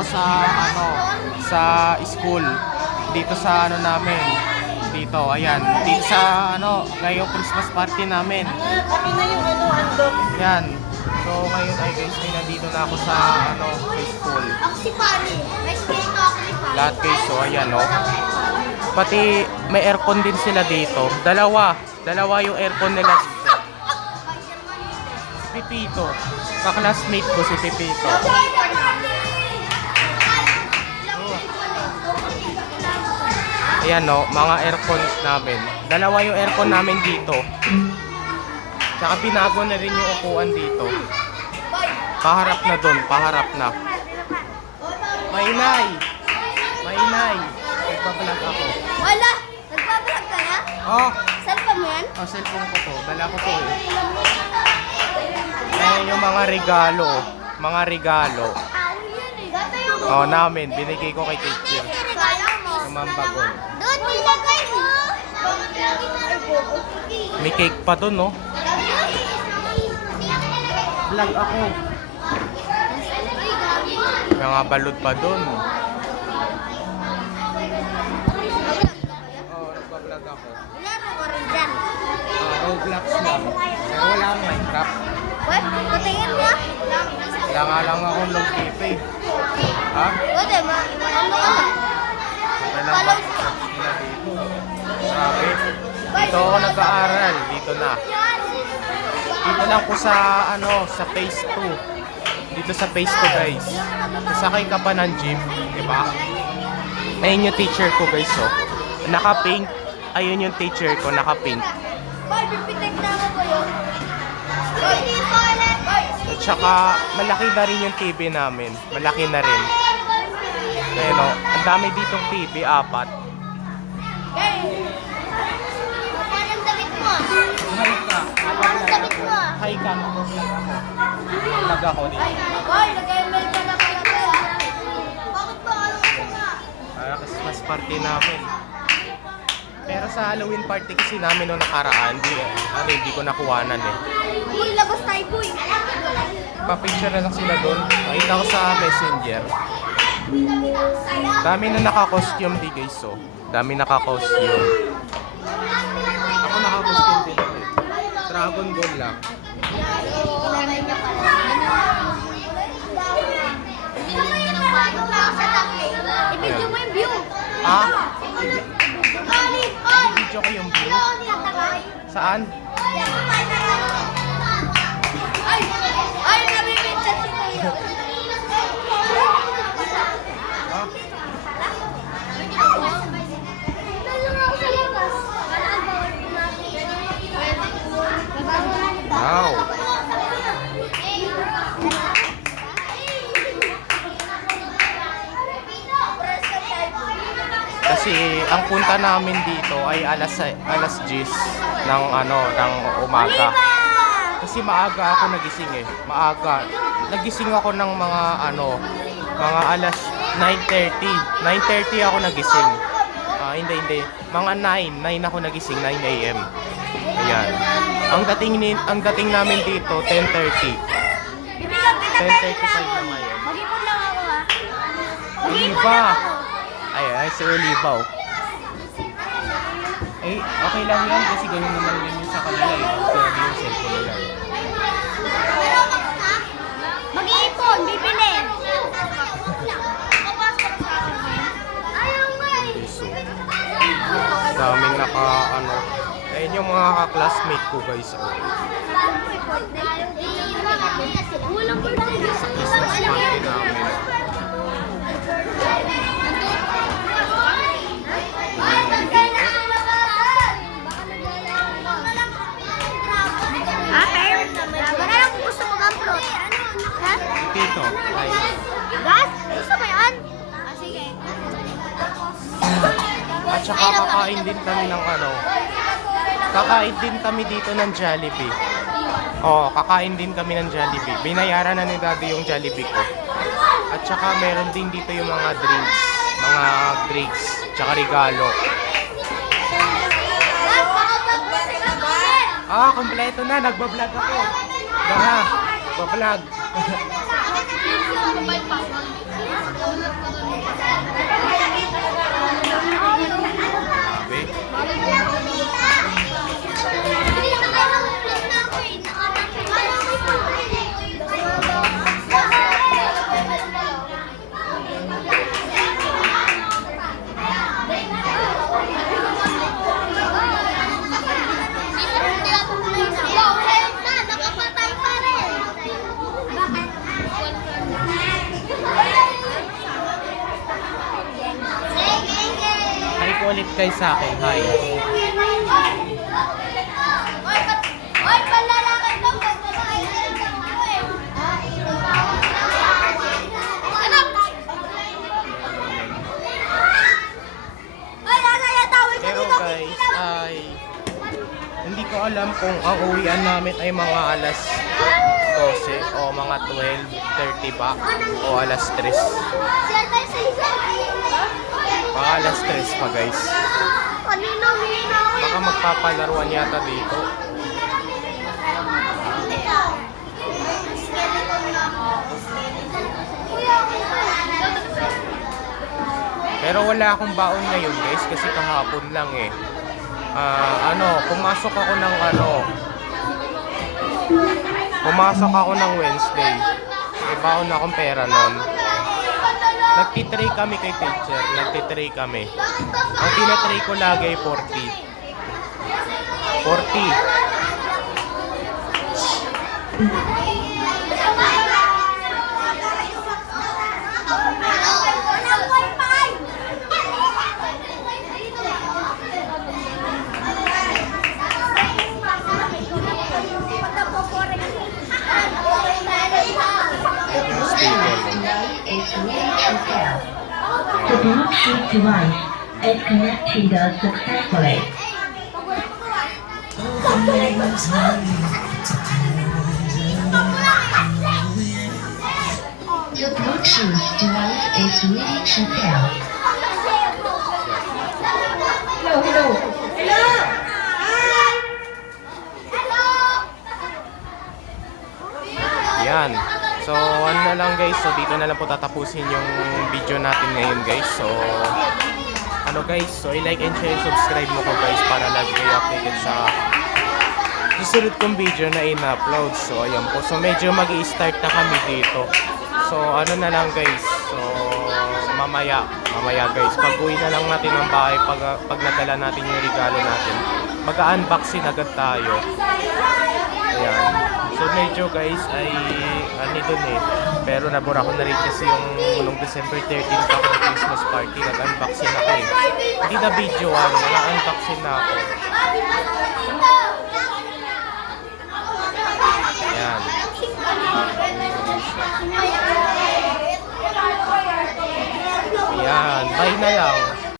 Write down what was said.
ako sa ano, sa school. Dito sa ano namin. Dito, ayan. Dito sa ano, ngayong Christmas party namin. Pati na yung ano, andok. Yan. So ngayon ay guys, ay nandito na ako sa ano, sa school. Ako si Fanny. Nice meeting ako ni Fanny. Lahat guys, so ayan no. Pati may aircon din sila dito. Dalawa. Dalawa yung aircon nila dito. Si Pipito. Kaklasmate ko si Pipito. Ayan no, mga aircon namin. Dalawa yung aircon namin dito. Tsaka binago na rin yung upuan dito. Paharap na dun, paharap na. Mainay! Mainay! Nagbablog ako. Wala! Nagbablog ka na? Oh, Saan pa mo yan? ang cellphone ko to. Dala ko to eh. Ayan yung mga regalo. oh. Mga regalo. Yung Oh, namin. Binigay ko kay regalo mo. Yung mambagon. Doon, nilagay mo. May cake pa dun, no? Vlog ako. May mga balot pa dun. Oh, nagpa-vlog ako. Laro ko rin dyan. Ah, Roblox lang. Pero wala akong Minecraft. What? Patingin mo? Wala nga lang akong log TV. Ha? Pwede, ma ano ka na? Lang dito. Grabe. Dito ako nag-aaral. Dito na. Dito lang po sa ano, sa phase 2. Dito sa phase 2 guys. Sasakay ka pa ng jeep, di ba? Ayun yung teacher ko guys, oh. Naka-pink. Ayun yung teacher ko, naka-pink. Boy, pipitek na ako po yun. At saka, malaki na rin yung TV namin. Malaki na rin. Ayun, oh. Ang dami ditong TV, apat. Parang damit mo. Hi ka. Parang damit mo. Hi ka, mag-vlog ako. Vlog ako dito. Boy, nag-email ka na pala ko. ah. Bakit ba ano ko nga? Ah, Christmas party namin. Pero sa Halloween party kasi namin noong nakaraan, di, ano, hindi ko nakuhanan eh. Boy, labas tayo, boy. Pa-picture na lang sila doon. Nakita ko sa messenger. Dami na naka-costume di guys, so. Dami naka-costume. Ako naka-costume din ako eh. Dragon Ball lang. I-video mo yung view. Ah, Oli, on. video ko yung view. Saan? Ay, ay, namimidsa si Kuya. Wow. Kasi ang punta namin dito ay alas alas 10 ng ano ng umaga. Kasi maaga ako nagising eh. Maaga. Nagising ako ng mga ano, mga alas 9:30. 9:30 ako nagising. Ah, hindi hindi. Mga 9, 9 ako nagising, 9 AM. Ayan. Ang dating ni ang dating namin dito 10:30. 10:35 na ngayon. Mag-ipon lang ako ha. Oliva. Ay, ay, si Oliva. oh. Eh, okay lang yan kasi ganun naman din yung sa kanila eh. Di yung cellphone nila. Mag-iipon, bibili. Ayaw nga eh. So, daming naka, ano, ayun yung mga ka-classmate ko guys. Oh. Christmas party namin. Dito, ay, Gas? Gusto mo yan? At saka kakain din kami ng ano, kakain din kami dito ng Jollibee. Oo, kakain din kami ng Jollibee. Binayaran na ni Daddy yung Jollibee ko. At saka meron din dito yung mga drinks, mga drinks, tsaka regalo. Ah, kompleto na. Nagbablog ako. Tara. Bablog. Grabe. Ulit kay sa akin. Hi. Oy, panlalakad kung ang uwian namin ay mga alas 12 o mga 12.30 ba o alas 3. Siya tayo sa isa. Mga alas 3 pa guys. Baka magpapalaruan yata dito. Pero wala akong baon ngayon guys kasi kahapon lang eh. Ah, ano, pumasok ako ng ano, pumasok ako ng Wednesday. May baon na akong pera nun. Nagtitray kami kay teacher, nagtitray kami. Ang tinatray ko lagi ay 40. 40. The Bluetooth device is connected successfully. The Bluetooth device is ready to pair. Hello, hello, hello. Yan. So, ano na lang guys. So, dito na lang po tatapusin yung video natin ngayon guys. So, ano guys. So, i-like and share, subscribe mo ko guys para lagi kayo updated sa susunod kong video na in-upload. So, ayan po. So, medyo mag start na kami dito. So, ano na lang guys. So, mamaya, mamaya guys. Pag uwi na lang natin ng bahay, pag, pag nadala natin yung regalo natin, mag-unboxing agad tayo. Ayan. So medyo guys ay ano dun eh. Pero nabura ko na rin kasi yung nung December 13 pa ako Christmas party. Nag-unboxing ako eh. Hindi na video ano, nag-unboxing na ako. Ayan. Ayan. Bye na lang.